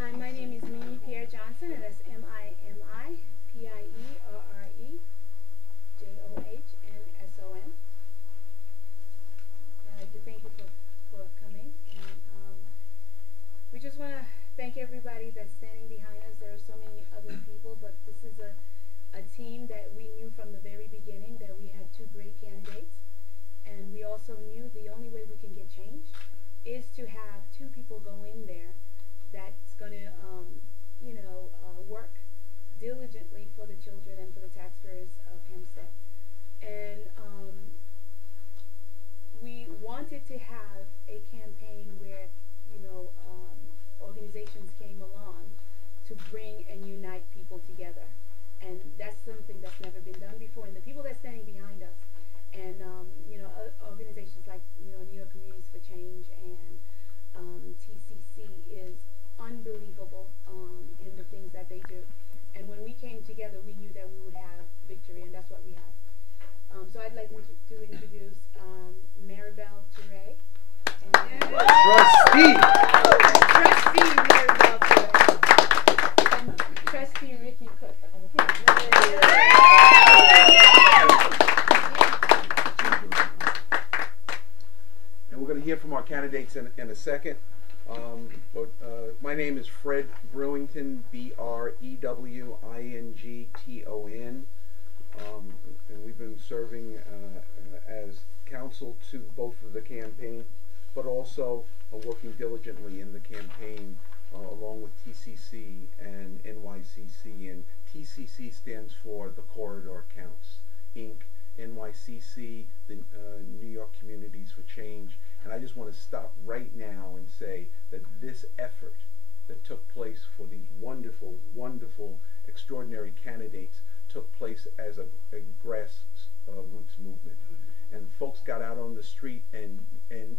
Hi, my name is Mimi Pierre Johnson, and that's MIMIPIEREJOHNSON. I'd like to thank you for coming, and we just want to thank everybody that's standing behind us. There are so many other people, but this is a team that we knew from the very beginning that we had two great candidates, and we also knew the only way we can get change is to have two people go in there that's going to, work diligently for the children and for the taxpayers of Hempstead. And we wanted to have a campaign where, organizations came along to bring and unite people together. And that's something that's never been done before. And the people that's standing behind us, and organizations like New York Communities for Change and TCC is unbelievable in the things that they do. And when we came together, we knew that we would have victory, and that's what we have. So I'd like to introduce Maribel Toure. Trustee Maribel Toure. And Trustee Ricky Cook. And we're going to hear from our candidates in a second. My name is Fred Brewington, BREWINGTON, and we've been serving as counsel to both of the campaign, but also working diligently in the campaign along with TCC and NYCC. And TCC stands for the Corridor Counts, Inc., NYCC, the New York Communities for Change. And I just want to stop right now and say that this effort that took place for these wonderful, wonderful, extraordinary candidates took place as a grassroots movement. And folks got out on the street and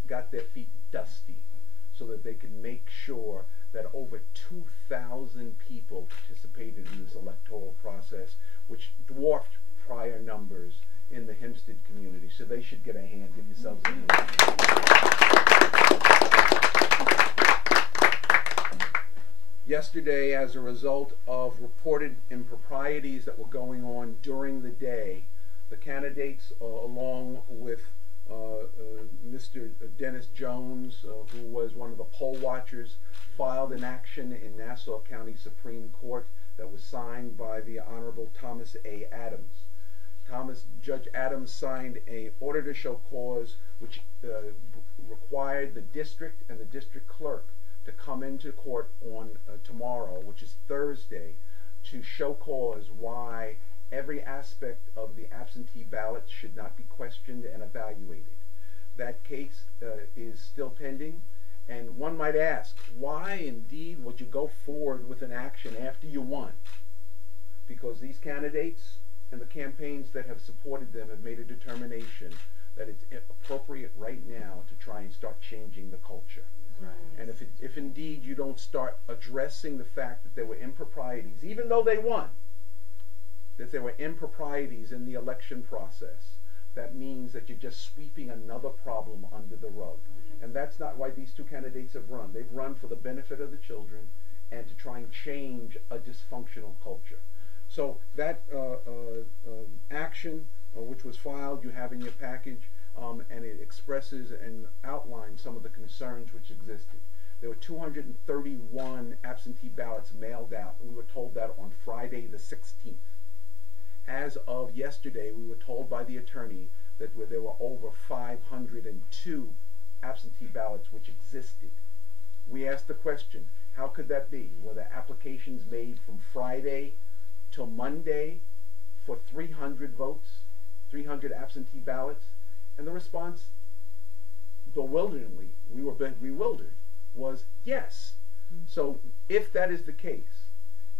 got their feet dusty so that they could make sure that over 2,000 people participated in this electoral process, which dwarfed prior numbers in the Hempstead community. So they should get a hand. Give yourselves a hand. Yesterday, as a result of reported improprieties that were going on during the day, the candidates, along with Mr. Dennis Jones, who was one of the poll watchers, filed an action in Nassau County Supreme Court that was signed by the Honorable Thomas A. Adams. Judge Adams signed an order to show cause which required the district and the district clerk to come into court on tomorrow, which is Thursday, to show cause why every aspect of the absentee ballot should not be questioned and evaluated. That case is still pending, and one might ask, why indeed would you go forward with an action after you won? Because these candidates and the campaigns that have supported them have made a determination that it's appropriate right now to try and start changing the culture. Right. And if indeed you don't start addressing the fact that there were improprieties, even though they won, that there were improprieties in the election process, that means that you're just sweeping another problem under the rug. And that's not why these two candidates have run. They've run for the benefit of the children and to try and change a dysfunctional culture. So that action, which was filed, you have in your package, and it expresses and outlines some of the concerns which existed. There were 231 absentee ballots mailed out, and we were told that on Friday the 16th. As of yesterday, we were told by the attorney that there were over 502 absentee ballots which existed. We asked the question, how could that be? Were there applications made from Friday till Monday for 300 votes, 300 absentee ballots? And the response, bewilderingly, we were bewildered, was yes. So if that is the case,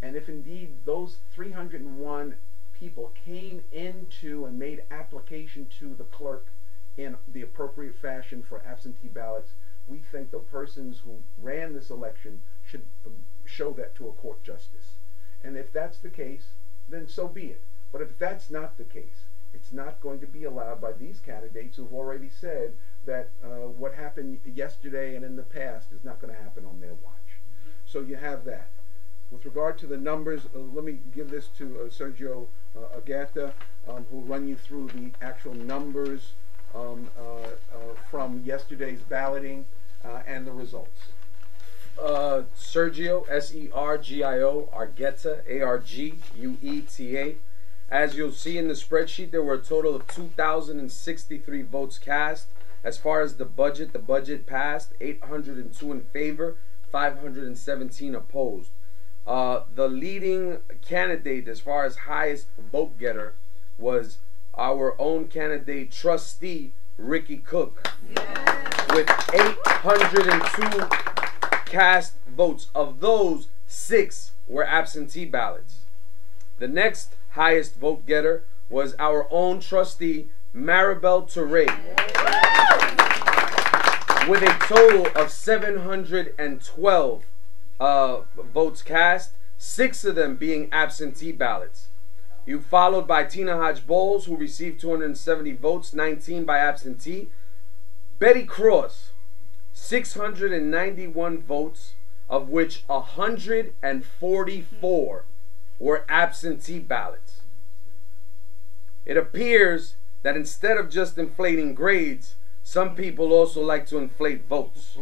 and if indeed those 301 people came into and made application to the clerk in the appropriate fashion for absentee ballots, we think the persons who ran this election should show that to a court justice. And if that's the case, then so be it. But if that's not the case, it's not going to be allowed by these candidates who've already said that what happened yesterday and in the past is not going to happen on their watch. So you have that. With regard to the numbers, let me give this to Sergio Agata, who will run you through the actual numbers from yesterday's balloting and the results. Sergio, S-E-R-G-I-O, Argueta, A-R-G-U-E-T-A. As you'll see in the spreadsheet, there were a total of 2,063 votes cast. As far as the budget passed, 802 in favor, 517 opposed. The leading candidate as far as highest vote getter was our own candidate trustee, Ricky Cook, with 802 cast votes. Of those, 6 were absentee ballots. The next highest vote getter was our own trustee, Maribel Torre, with a total of 712 votes cast, 6 of them being absentee ballots. You followed by Tina Hodge Bowles, who received 270 votes, 19 by absentee. Betty Cross, 691 votes, of which 144 were absentee ballots. It appears that instead of just inflating grades, some people also like to inflate votes.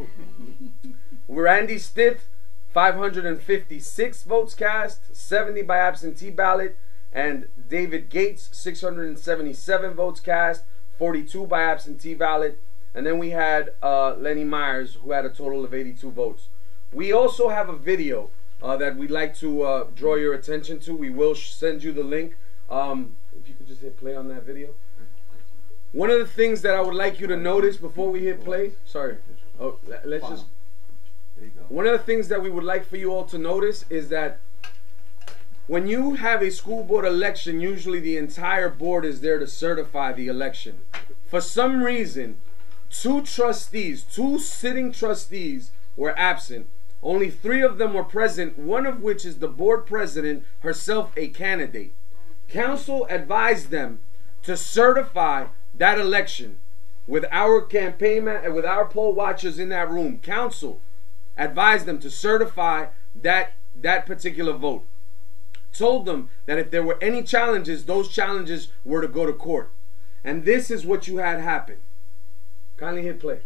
Randy Stiff, 556 votes cast, 70 by absentee ballot, and David Gates, 677 votes cast, 42 by absentee ballot, and then we had Lenny Myers, who had a total of 82 votes. We also have a video that we'd like to draw your attention to. We will send you the link. If you could just hit play on that video. One of the things that I would like you to notice before we hit play, let's just. One of the things that we would like for you all to notice is that when you have a school board election, usually the entire board is there to certify the election. For some reason, 2 sitting trustees were absent. Only 3 of them were present, one of which is the board president, herself a candidate. Council advised them to certify that election with our campaign and with our poll watchers in that room. Council advised them to certify that particular vote. Told them that if there were any challenges, those challenges were to go to court. And this is what you had happen. Kindly hit play.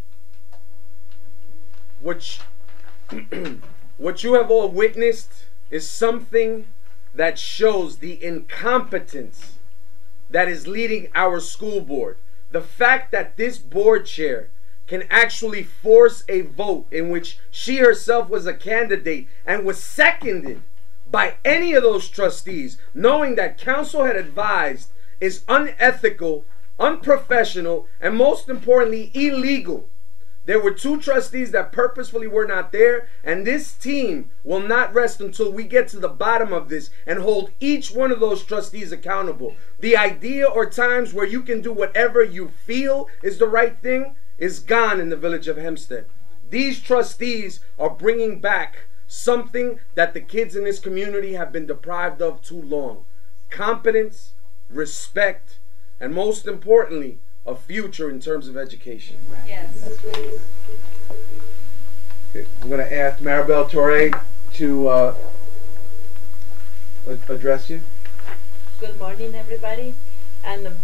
What you have all witnessed is something that shows the incompetence that is leading our school board. The fact that this board chair can actually force a vote in which she herself was a candidate and was seconded by any of those trustees, knowing that council had advised, is unethical, unprofessional, and most importantly, illegal. There were 2 trustees that purposefully were not there, and this team will not rest until we get to the bottom of this and hold each one of those trustees accountable. The idea or times where you can do whatever you feel is the right thing is gone in the village of Hempstead. These trustees are bringing back something that the kids in this community have been deprived of too long. Competence, respect, and most importantly, a future in terms of education. Yes. Okay, I'm going to ask Maribel Torre to address you. Good morning, everybody, and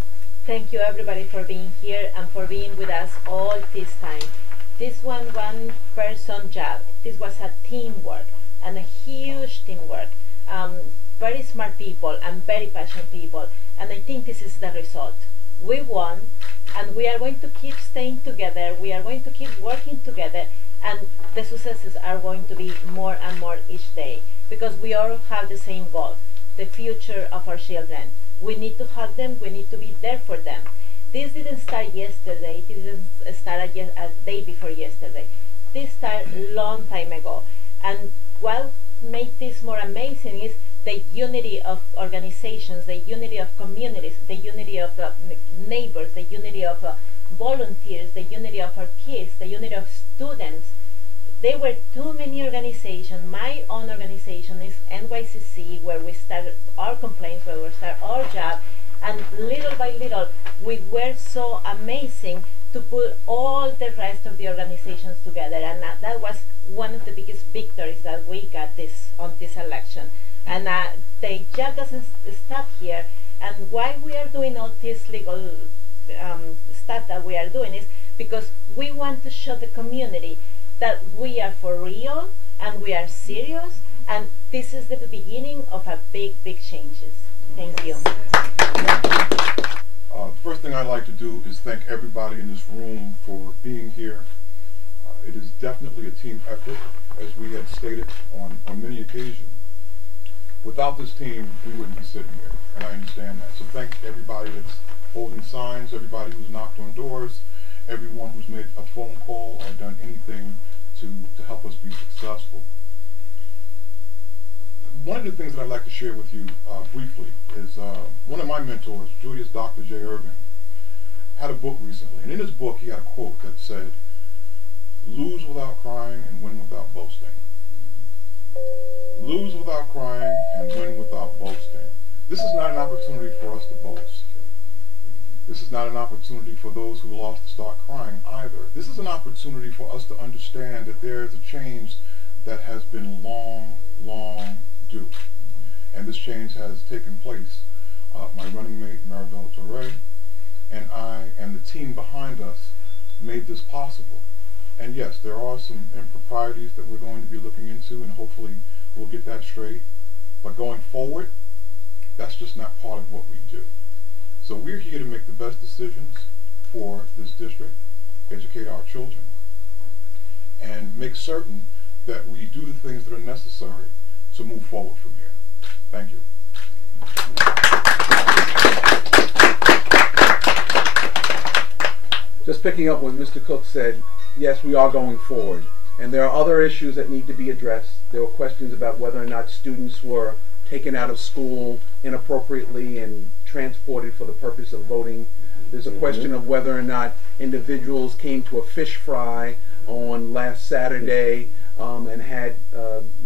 thank you everybody for being here and for being with us all this time. This one person job. This was a teamwork and a huge teamwork. Very smart people and very passionate people, and I think this is the result. We won, and we are going to keep staying together. We are going to keep working together, and the successes are going to be more and more each day, because we all have the same goal, the future of our children. We need to hug them. We need to be there for them. This didn't start yesterday. It didn't start a day before yesterday. This started a long time ago. And what made this more amazing is the unity of organizations, the unity of communities, the unity of the neighbors, the unity of volunteers, the unity of our kids, the unity of students. There were too many organizations. My own organization is NYCC, where we started our complaints, where we started our job, and little by little we were so amazing to put all the rest of the organizations together, and that was one of the biggest victories that we got on this election. And the job doesn't stop here. And why we are doing all this legal stuff that we are doing is because we want to show the community that we are for real and we are serious, and this is the beginning of a big changes. Thank you. First thing I'd like to do is thank everybody in this room for being here. It is definitely a team effort, as we had stated on many occasions. Without this team, we wouldn't be sitting here, and I understand that. So thank everybody that's holding signs, everybody who's knocked on doors, everyone who's made a phone call or done anything to help us be successful. One of the things that I'd like to share with you briefly is one of my mentors, Julius Dr. J. Irvin, had a book recently, and in his book he had a quote that said, "Lose without crying and win without boasting." Lose without crying and win without boasting. This is not an opportunity for us to boast. This is not an opportunity for those who lost to start crying either. This is an opportunity for us to understand that there is a change that has been long due. And this change has taken place. My running mate, Maribel Torre, and I and the team behind us made this possible. And yes, there are some improprieties that we're going to be looking into, and hopefully we'll get that straight. But going forward, that's just not part of what we do. So we're here to make the best decisions for this district, educate our children, and make certain that we do the things that are necessary to move forward from here. Thank you. Just picking up what Mr. Cook said, yes, we are going forward. And there are other issues that need to be addressed. There were questions about whether or not students were taken out of school inappropriately and transported for the purpose of voting. There's a question of whether or not individuals came to a fish fry on last Saturday and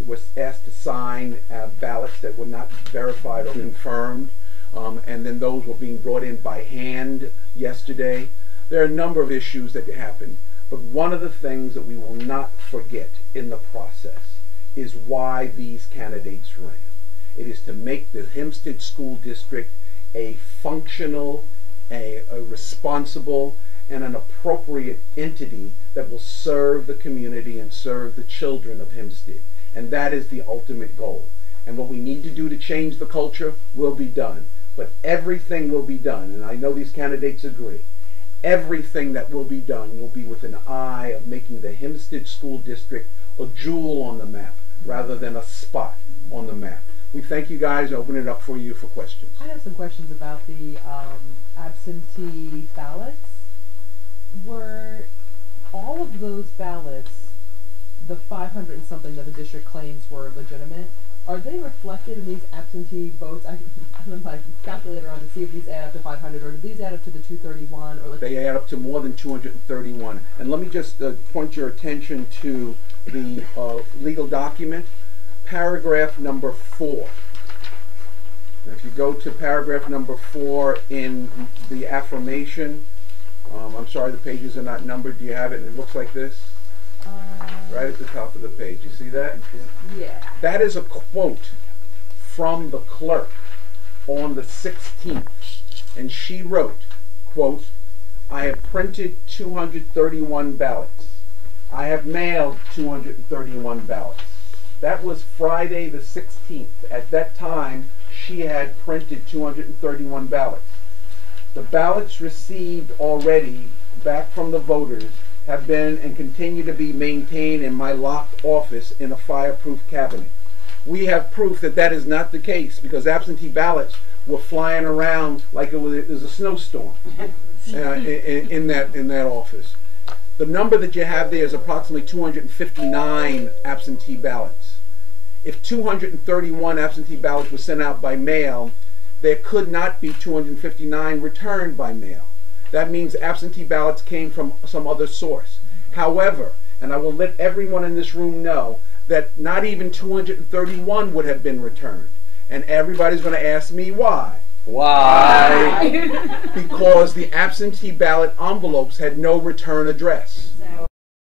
was asked to sign ballots that were not verified or confirmed. And then those were being brought in by hand yesterday. There are a number of issues that happened. But one of the things that we will not forget in the process is why these candidates ran. It is to make the Hempstead School District a functional, a responsible, and an appropriate entity that will serve the community and serve the children of Hempstead. And that is the ultimate goal. And what we need to do to change the culture will be done. But everything will be done, and I know these candidates agree. Everything that will be done will be with an eye of making the Hempstead School District a jewel on the map rather than a spot on the map. We thank you guys. Open it up for you for questions. I have some questions about the absentee ballots. Were all of those ballots, the 500 and something that the district claims were legitimate, are they reflected in these absentee votes? I don't know, my calculator on to see if these add up to 500, or do these add up to the 231? Or like they add up to more than 231. And let me just point your attention to the legal document, paragraph number 4. And if you go to paragraph number 4 in the affirmation, I'm sorry the pages are not numbered. Do you have it? And it looks like this. Right at the top of the page. You see that? Yeah. That is a quote from the clerk on the 16th. And she wrote, quote, "I have printed 231 ballots. I have mailed 231 ballots." That was Friday the 16th. At that time, she had printed 231 ballots. The ballots received already back from the voters have been and continue to be maintained in my locked office in a fireproof cabinet. We have proof that that is not the case because absentee ballots were flying around like it was a snowstorm in that office. The number that you have there is approximately 259 absentee ballots. If 231 absentee ballots were sent out by mail, there could not be 259 returned by mail. That means absentee ballots came from some other source. However, and I will let everyone in this room know that not even 231 would have been returned. And everybody's going to ask me why. Why? Because the absentee ballot envelopes had no return address.